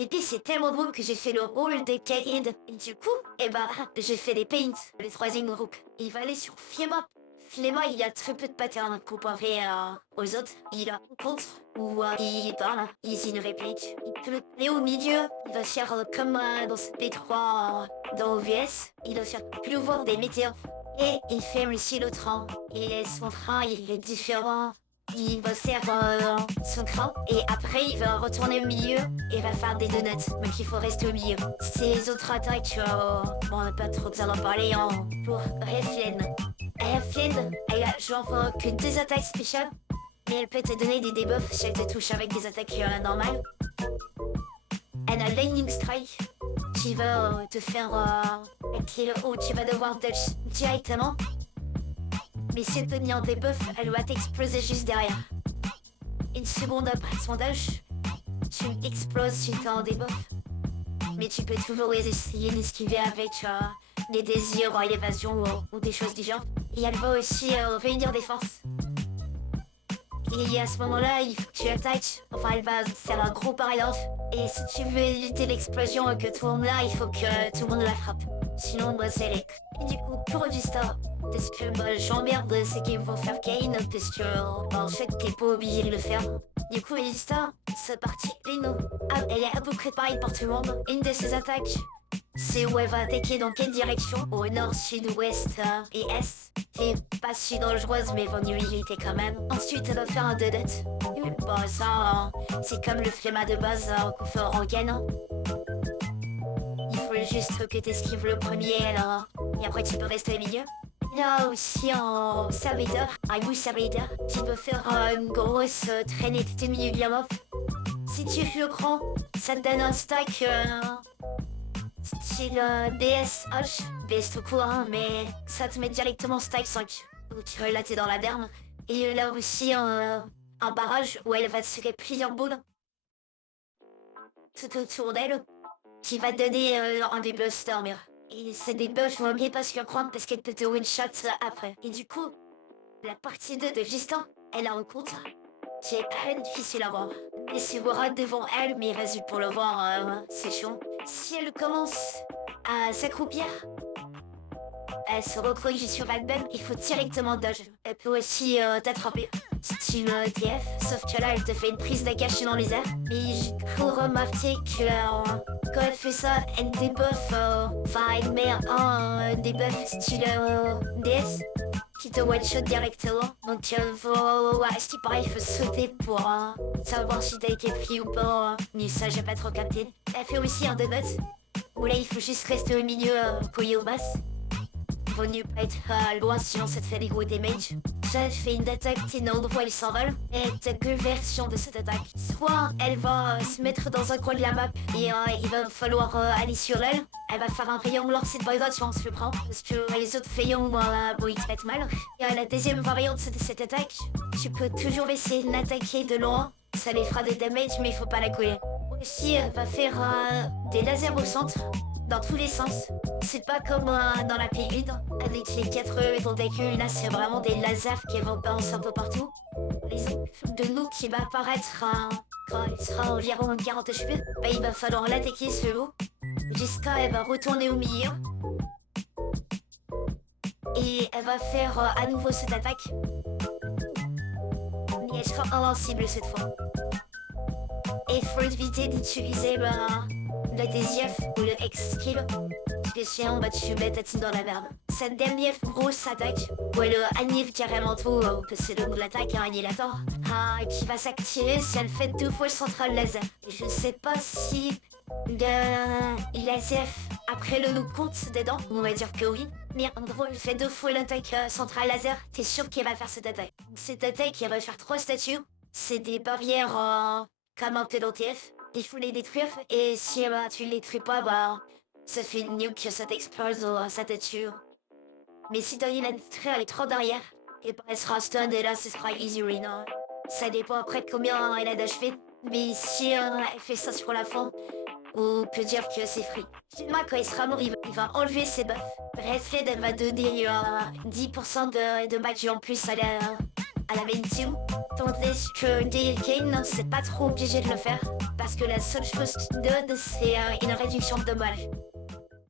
Et puis c'est tellement drôle que j'ai fait le rôle de Kaid. Et du coup, j'ai fait les paints, le troisième groupe. Il va aller sur Flema. Flema, il a très peu de patterns comparé aux autres. Il a un contre où il parle, il dit une réplique. Il peut aller au milieu. Il va faire comme dans ce P3 dans OVS. Il va faire pleuvoir des météores. Et il fait aussi le train. Et son train, il est différent. Il va faire son cran et après il va retourner au milieu et va faire des donuts. Donc il faut rester au milieu. Ses autres attaques, bon, on n'a pas trop besoin d'en parler pour Reflen. Reflen, elle a genre que deux attaques spéciales, mais elle peut te donner des debuffs si elle te touche avec des attaques normales. Elle a Lightning Strike qui va te faire un kill où tu vas devoir dodge directement. Mais si elle te met en debuff, elle va t'exploser juste derrière. Une seconde après son dash, tu exploses si t'es en debuff. Mais tu peux toujours essayer d'esquiver avec des désirs, l'évasion ou des choses du genre. Et elle va aussi réunir des forces. Et à ce moment-là, il faut que tu attaques. Enfin, elle va faire un gros paradoxe. Et si tu veux éviter l'explosion que tout le monde là, il faut que tout le monde la frappe. Sinon, moi, c'est les... Et du coup, pour Regista, parce que moi, j'emmerde, c'est qu'ils vont faire Kane, parce que, en fait, t'es pas obligé de le faire. Du coup, Regista, c'est parti, Lino. Ah, elle est à peu près pareille pour tout le monde. Une de ses attaques, c'est où elle va attaquer dans quelle direction? Au nord, sud, ouest et est. C'est pas si dangereuse, mais vaut mieux éviter quand même. Ensuite, elle va faire un donut. Bon, ça, c'est comme le flemma de base qu'on fait en Rogan. Il faut juste que t'esquives le premier, là. Et après, tu peux rester au milieu. Là aussi, en serviteur, un goût serviteur, tu peux faire une grosse traînée de tes milieux de la meuf. Si tu fais le cran, ça te donne un stack. Style BSH, BS tout court, hein, mais ça te met directement stack 5. Où tu là t'es dans la derme. Et là aussi un barrage où elle va tirer plusieurs boules tout autour d'elle qui va donner un des buster mire. Et c'est des buffs bien pas surprendre parce qu'elle peut te one shot après. Et du coup, la partie 2 de Justin, elle a un compte qui est très difficile à voir. Et c'est Wara devant elle, mais vas-y pour le voir, c'est chiant. Si elle commence à s'accroupir, elle se recroche sur Backbend, il faut directement dodge. Elle peut aussi t'attraper, style TF, sauf que là elle te fait une prise d'Akashi dans les airs. Mais j'ai cru remarquer que quand elle fait ça, elle debuff, enfin elle met un debuff style DS qui te one shot directement. Donc ouais, si pareil, il faut sauter pour savoir si t'as été pris ou pas. Mais ça, j'ai pas trop capté. Elle fait aussi un donut où là, il faut juste rester au milieu, collé au basse. Vaut mieux pas être loin, sinon ça te fait des gros damage. Ça, elle fait une attaque, t'es dans l'endroit où elle s'envole. Et t'as deux versions de cette attaque. Soit elle va se mettre dans un coin de la map et il va falloir aller sur elle. Elle va faire un rayon lancé de boycott si on se le prend. Parce que les autres rayons, bon, ils te mettent mal. Et la deuxième variante de cette attaque, tu peux toujours essayer de l'attaquer de loin. Ça les fera des damage, mais il faut pas la couler. Aussi, elle va faire des lasers au centre, dans tous les sens. C'est pas comme dans la P1, avec les 4 tentacules. Là, c'est vraiment des lasers qui vont balancer un peu partout. Les de nous qui va apparaître quand il sera environ 40 HP, bah, il va falloir l'attaquer ce lot. Jusqu'à elle va retourner au milieu. Et elle va faire à nouveau cette attaque. Mais elle sera invincible cette fois. Et il faut éviter d'utiliser le DZF ou le X-Skill. Parce que sinon, bah, tu mets ta team dans la merde. Cette dernière grosse attaque, où elle annule carrément tout, parce que c'est le nom de l'attaque, un annihilator, qui va s'activer si elle fait 2 fois le central laser. Et je sais pas si le laser après le look compte dedans, on va dire que oui. Mais en gros, elle fait 2 fois l'attaque central laser, t'es sûr qu'elle va faire cette attaque. Cette attaque, elle va faire 3 statues. C'est des barrières comme un peu dans TF. Il faut les détruire, et si tu les détruis pas, bah ça fait une nuke, ça t'explose ou ça te tue. Mais si t'as la détruire, elle est trop derrière, et bah elle sera stun et là ce sera easy win. Ça dépend après de combien elle a d'HP. Mais si elle fait ça sur la fin, on peut dire que c'est free. Moi quand il sera mort, il va enlever ses buffs. Bref, elle va donner 10% de match en plus à la main team. Tandis que Dale Kane, c'est pas trop obligé de le faire. parce que la seule chose qu'il donne, c'est une réduction de dommages.